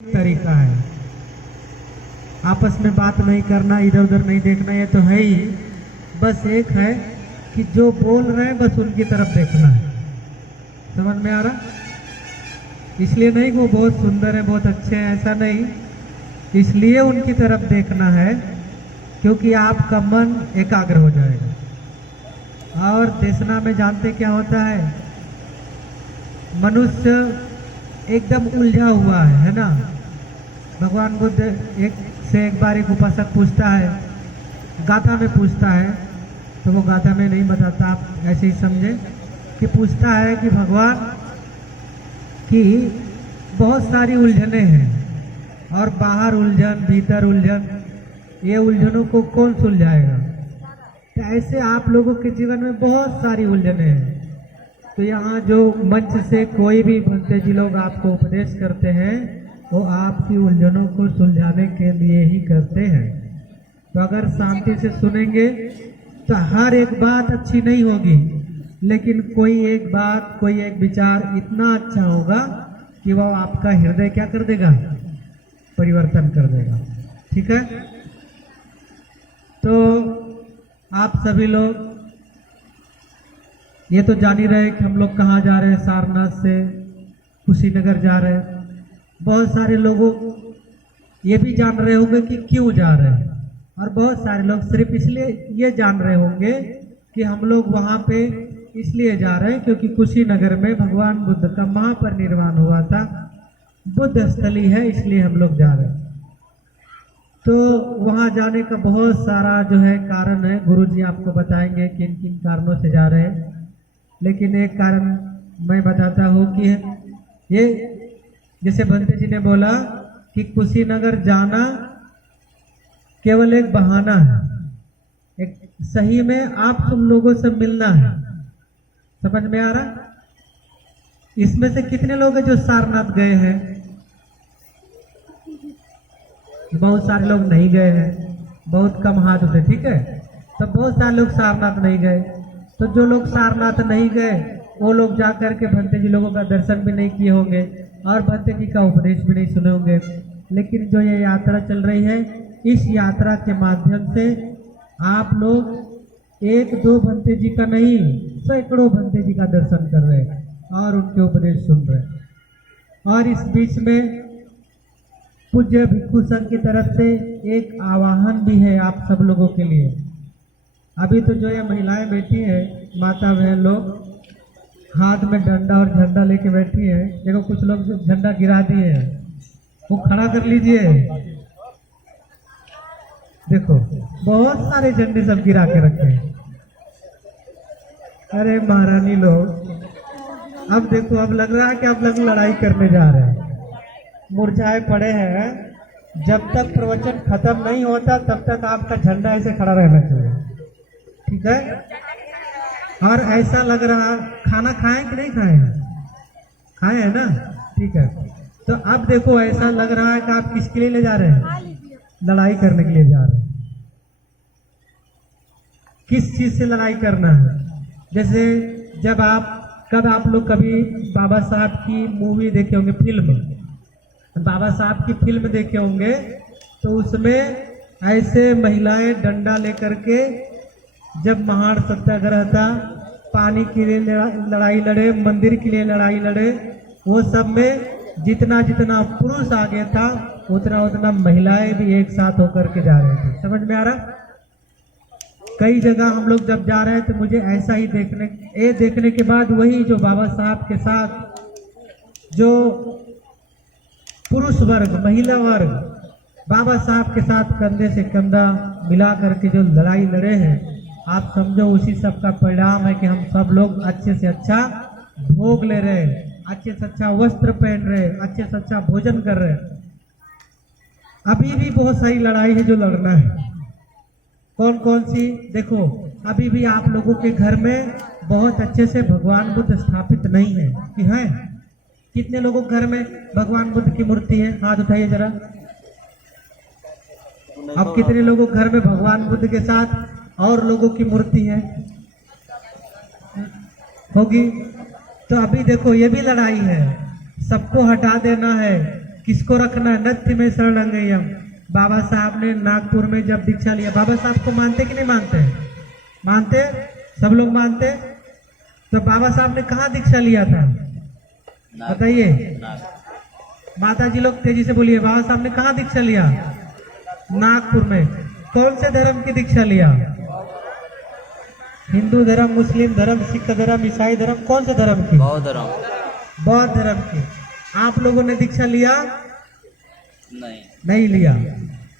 तरीका है। आपस में बात नहीं करना, इधर उधर नहीं देखना, ये तो है ही। बस एक है कि जो बोल रहे हैं बस उनकी तरफ देखना है। समझ में आ रहा? इसलिए नहीं कि वो बहुत सुंदर है, बहुत अच्छे हैं, ऐसा नहीं। इसलिए उनकी तरफ देखना है क्योंकि आपका मन एकाग्र हो जाएगा। और देशना में जानते क्या होता है, मनुष्य एकदम उलझा हुआ है ना। भगवान बुद्ध एक से एक बार एक उपासक पूछता है, गाथा में पूछता है, तो वो गाथा में नहीं बताता, आप ऐसे ही समझे कि पूछता है कि भगवान की बहुत सारी उलझने हैं और बाहर उलझन भीतर उलझन, ये उलझनों को कौन सुलझाएगा? तो ऐसे आप लोगों के जीवन में बहुत सारी उलझने हैं। तो यहाँ जो मंच से कोई भी भंते जी लोग आपको उपदेश करते हैं वो आपकी उलझनों को सुलझाने के लिए ही करते हैं। तो अगर शांति से सुनेंगे तो हर एक बात अच्छी नहीं होगी, लेकिन कोई एक बात, कोई एक विचार इतना अच्छा होगा कि वह आपका हृदय क्या कर देगा? परिवर्तन कर देगा। ठीक है? तो आप सभी लोग ये तो जान ही रहे कि हम लोग कहाँ जा रहे हैं। सारनाथ से कुशीनगर जा रहे हैं। बहुत सारे लोगों ये भी जान रहे होंगे कि क्यों जा रहे हैं, और बहुत सारे लोग सिर्फ इसलिए ये जान रहे होंगे कि हम लोग वहाँ पे इसलिए जा रहे हैं क्योंकि कुशीनगर में भगवान बुद्ध का महापरिनिर्वाण हुआ था, बुद्ध स्थली है, इसलिए हम लोग जा रहे हैं। तो वहाँ जाने का बहुत सारा जो है कारण है, गुरुजी आपको बताएंगे किन किन कारणों से जा रहे हैं। लेकिन एक कारण मैं बताता हूँ कि ये जैसे बंते जी ने बोला कि कुशीनगर जाना केवल एक बहाना है, एक सही में आप तुम लोगों से मिलना है। समझ में आ रहा? इसमें से कितने लोग हैं जो सारनाथ गए हैं? बहुत सारे लोग नहीं गए हैं, बहुत कम हाथ उठे। ठीक है? तो बहुत सारे लोग सारनाथ नहीं गए। तो जो लोग सारनाथ नहीं गए वो लोग जा करके भंते जी लोगों का दर्शन भी नहीं किए होंगे और भंते जी का उपदेश भी नहीं सुने होंगे। लेकिन जो ये यात्रा चल रही है, इस यात्रा के माध्यम से आप लोग एक दो भंते जी का नहीं, सैकड़ों भंते जी का दर्शन कर रहे हैं और उनके उपदेश सुन रहे हैं। और इस बीच में पूज्य भिक्षु संघ की तरफ से एक आवाहन भी है आप सब लोगों के लिए। अभी तो जो ये महिलाएं बैठी हैं, माता बहन लोग, हाथ में डंडा और झंडा लेके बैठी है। देखो कुछ लोग जो झंडा गिरा दिए हैं वो खड़ा कर लीजिए। देखो बहुत सारे झंडे सब गिरा के रखे हैं। अरे महारानी लोग, अब देखो, अब लग रहा है कि आप लोग लड़ाई करने जा रहे हैं, मुरझाए पड़े हैं। जब तक प्रवचन खत्म नहीं होता तब तक आपका झंडा ऐसे खड़ा रहना चाहिए। ठीक है? और ऐसा लग रहा, खाना खाएं कि नहीं खाएं? खाए हैं ना? ठीक है। तो अब देखो ऐसा लग रहा है कि आप किसके लिए ले जा रहे हैं? लड़ाई करने के लिए जा रहे हैं। किस चीज से लड़ाई करना है? जैसे जब आप लोग कभी बाबा साहब की मूवी देखे होंगे, फिल्म, बाबा साहब की फिल्म देखे होंगे, तो उसमें ऐसे महिलाएं डंडा लेकर के जब महान सत्याग्रह था, पानी के लिए लड़ाई लड़े, मंदिर के लिए लड़ाई लड़े, वो सब में जितना जितना पुरुष आगे था उतना उतना महिलाएं भी एक साथ होकर के जा रहे थे। समझ में आ रहा? कई जगह हम लोग जब जा रहे हैं तो मुझे ऐसा ही देखने के बाद वही जो बाबा साहब के साथ जो पुरुष वर्ग, महिला वर्ग बाबा साहब के साथ कंधे से कंधा मिला करके जो लड़ाई लड़े हैं, आप समझो उसी सब का परिणाम है कि हम सब लोग अच्छे से अच्छा भोग ले रहे हैं, अच्छे से अच्छा वस्त्र पहन रहे हैं, अच्छे से अच्छा भोजन कर रहे हैं। अभी भी बहुत सारी लड़ाई है जो लड़ना है। कौन कौन सी? देखो, अभी भी आप लोगों के घर में बहुत अच्छे से भगवान बुद्ध स्थापित नहीं है कि है? कितने लोगों के घर में भगवान बुद्ध की मूर्ति है? हाथ उठाइए जरा। अब कितने लोगों के घर में भगवान बुद्ध के साथ और लोगों की मूर्ति है? होगी। तो अभी देखो ये भी लड़ाई है, सबको हटा देना है किसको रखना है? नत्थि में शरणंगेयम। बाबा साहब ने नागपुर में जब दीक्षा लिया, बाबा साहब को मानते कि नहीं मानते? मानते, सब लोग मानते। तो बाबा साहब ने कहाँ दीक्षा लिया था बताइए? माता जी लोग तेजी से बोलिए, बाबा साहब ने कहाँ दीक्षा लिया? नागपुर में। कौन से धर्म की दीक्षा लिया? हिंदू धर्म, मुस्लिम धर्म, सिख धर्म, ईसाई धर्म, कौन से धर्म की? बौद्ध धर्म। बौद्ध धर्म की। आप लोगों ने दीक्षा लिया? नहीं लिया।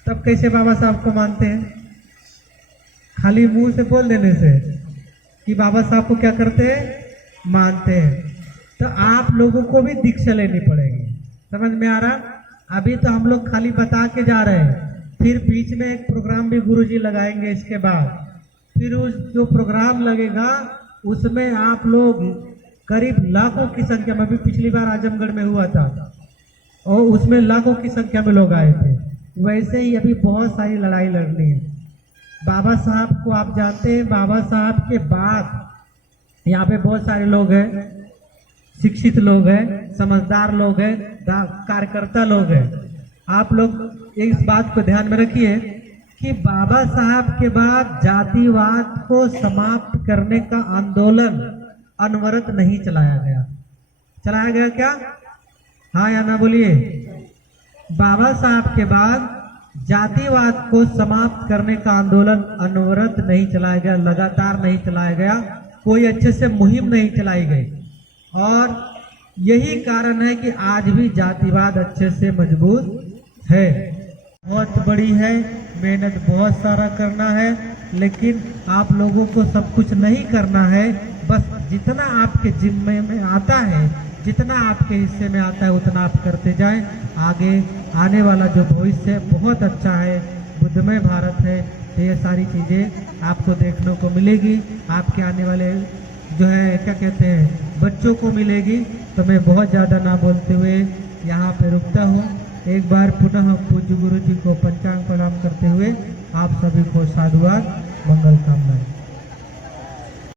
तब कैसे बाबा साहब को मानते हैं? खाली मुंह से बोल देने से कि बाबा साहब को क्या करते हैं? मानते हैं। तो आप लोगों को भी दीक्षा लेनी पड़ेगी। समझ में आ रहा? अभी तो हम लोग खाली बता के जा रहे हैं, फिर बीच में एक प्रोग्राम भी गुरुजी लगाएंगे। इसके बाद फिर उस जो प्रोग्राम लगेगा उसमें आप लोग करीब लाखों की संख्या में, अभी पिछली बार आजमगढ़ में हुआ था और उसमें लाखों की संख्या में लोग आए थे। वैसे ही अभी बहुत सारी लड़ाई लड़नी है। बाबा साहब को आप जानते हैं, बाबा साहब के बाद यहाँ पे बहुत सारे लोग हैं, शिक्षित लोग हैं, समझदार लोग हैं, कार्यकर्ता लोग हैं। आप लोग इस बात को ध्यान में रखिए कि बाबा साहब के बाद जातिवाद को समाप्त करने का आंदोलन अनवरत नहीं चलाया गया। चलाया गया क्या? हाँ या ना बोलिए। बाबा साहब के बाद जातिवाद को समाप्त करने का आंदोलन अनवरत नहीं चलाया गया, लगातार नहीं चलाया गया, कोई अच्छे से मुहिम नहीं चलाई गई। और यही कारण है कि आज भी जातिवाद अच्छे से मजबूत है। बहुत बड़ी है, मेहनत बहुत सारा करना है, लेकिन आप लोगों को सब कुछ नहीं करना है। बस जितना आपके जिम्मे में आता है, जितना आपके हिस्से में आता है, उतना आप करते जाएं। आगे आने वाला जो भविष्य बहुत अच्छा है, बुद्धमय भारत है, तो ये सारी चीज़ें आपको देखने को मिलेगी। आपके आने वाले जो है क्या कहते हैं बच्चों को मिलेगी। तो मैं बहुत ज़्यादा ना बोलते हुए यहाँ पे रुकता हूँ। एक बार पुनः पूज्य गुरु जी को पंचांग प्रणाम करते हुए आप सभी को साधुवाद, मंगल कामनाएं।